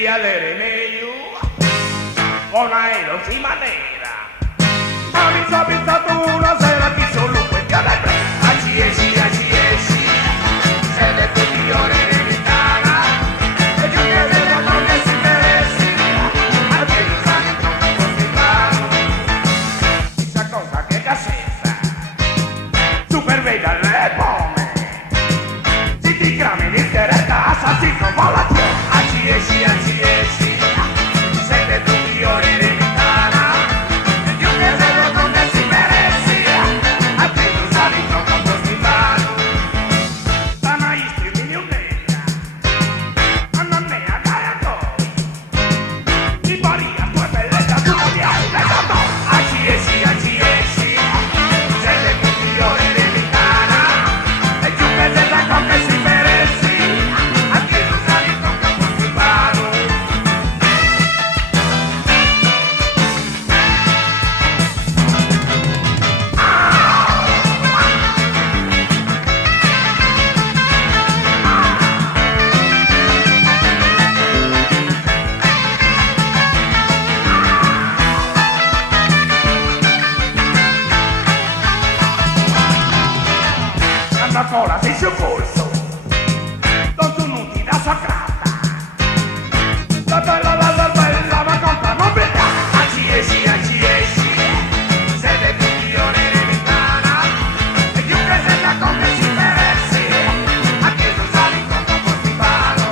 vedere meglio, con aereo si manera. Ma mi sono pensato una sera che solo questione è presa. Ci esci, se le tue migliori di ventana, e giù che se la non si meresi, a te non sai come possiamo. Chissà cosa che cassetta, super veda le bombe, si ti grami di interetta, assassino volatilità. Ci esci, se le tue migliori di ventana, e giù che se la non si meresi, a te non sai come possiamo. Stanno istri milionera, hanno me a caratori, di Maria tua bellezza tu non mi hai detto. Ci esci, se le tue migliori di ventana, e giù che se la non si meresi, a te non sai come possiamo. Quando ancora sei soccorso, non tu non ti dà sacrata. La bella ma conta non bella. Ci esci, se le tue migliori di ventana, e più che se la conta si meresi, a che non sai come possiamo.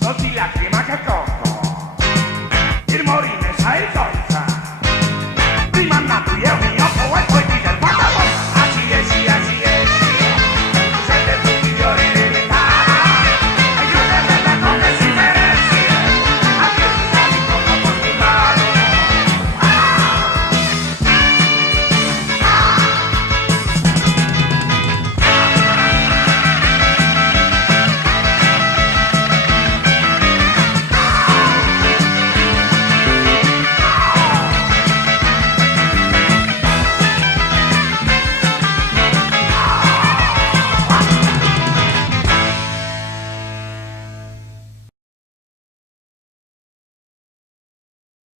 Non ti la